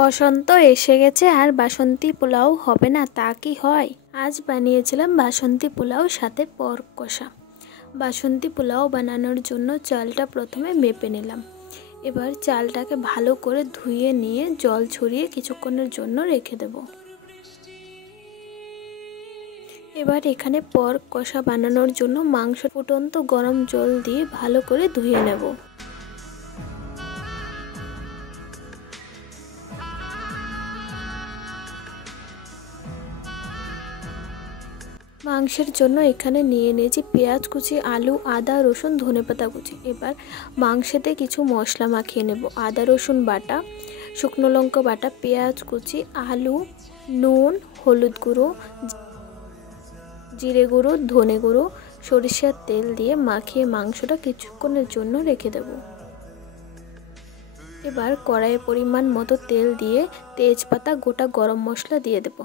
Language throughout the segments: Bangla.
বসন্ত এসে গেছে আর বাসন্তী পোলাও হবে না তা কি হয়। আজ বানিয়েছিলাম বাসন্তী পোলাও সাথে পরক কষা। বাসন্তী পোলাও বানানোর জন্য চালটা প্রথমে মেপে নিলাম। এবার চালটাকে ভালো করে ধুয়ে নিয়ে জল ছড়িয়ে কিছুক্ষণের জন্য রেখে দেব। এবার এখানে পরক কষা বানানোর জন্য মাংস ফুটন্ত গরম জল দিয়ে ভালো করে ধুয়ে নেব। মাংসের জন্য এখানে নিয়ে নিয়েছি পেঁয়াজ কুচি, আলু, আদা, রসুন, ধনেপাতা কুচি। এবার মাংসেতে কিছু মশলা মাখিয়ে নেব। আদা রসুন বাটা, শুকনো লঙ্কা বাটা, পেঁয়াজ কুচি, আলু, নুন, হলুদ গুঁড়ো, জিরে গুঁড়ো, ধনে গুঁড়ো, সরিষার তেল দিয়ে মাখিয়ে মাংসটা কিছুক্ষণের জন্য রেখে দেব। এবার কড়াইয়ে পরিমাণ মতো তেল দিয়ে তেজপাতা, গোটা গরম মশলা দিয়ে দেব।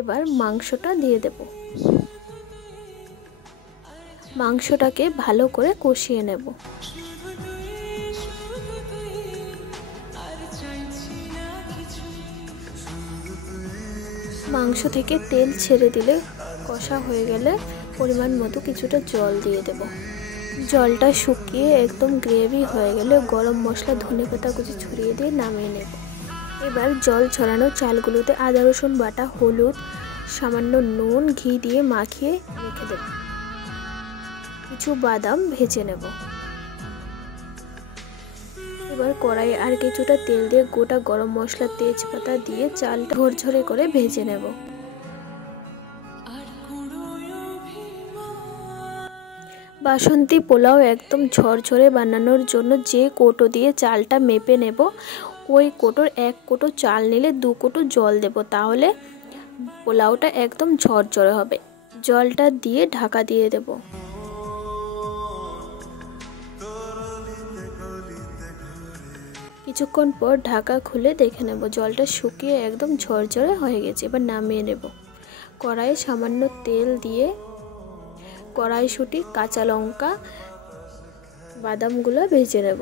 এবার মাংসটা দিয়ে দেব। মাংসটাকে ভালো করে কষিয়ে নেব। মাংস থেকে তেল ছেড়ে দিলে কষা হয়ে গেলে পরিমাণ মতো কিছুটা জল দিয়ে দেব। জলটা শুকিয়ে একদম গ্রেভি হয়ে গেলে গরম মশলা, ধনেপাতা কুচি ছড়িয়ে দিয়ে নামিয়ে নেব। এবার জল ছড়ানো চালগুলোতে আদা রসুন বাটা, হলুদ, সামান্য নুন, ঘি দিয়ে মাখিয়ে রেখে দেব। কিছু বাদাম ভেজে নেব। এবার কড়াইয়ে আর কিছুটা তেল দিয়ে গোটা গরম মশলা, তেজপাতা দিয়ে চালটা ঝরঝরে করে ভেজে নেব। বাসন্তী পোলাও একদম ঝরঝরে বানানোর জন্য যে কৌটো দিয়ে চালটা মেপে নেব ওই কৌটোর 1 কৌটো চাল নিলে 2 কৌটো জল দেব, তাহলে পোলাওটা একদম ঝরঝরে হবে। জলটা দিয়ে ঢাকা দিয়ে দেব। কিছুক্ষণ পর ঢাকা খুলে দেখে নেব জলটা শুকিয়ে একদম ঝরঝরে হয়ে গেছে। এবার নামিয়ে নেব। কড়াইয়ে সামান্য তেল দিয়ে কড়াইশুঁটি, কাঁচা লঙ্কা, বাদামগুলো ভেজে নেব।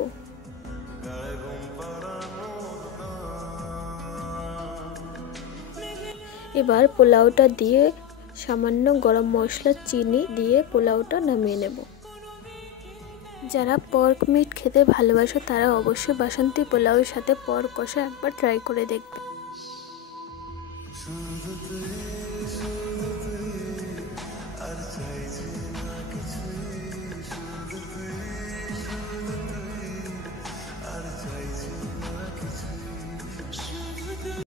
এবার পোলাওটা দিয়ে সামান্য গরম মশলা, চিনি দিয়ে পোলাওটা নামিয়ে নেব। যারা পর্ক মিট খেতে ভালোবাসো তারা অবশ্যই বাসন্তী পোলাওয়ের সাথে পরক কষা একবার ট্রাই করে দেখবে।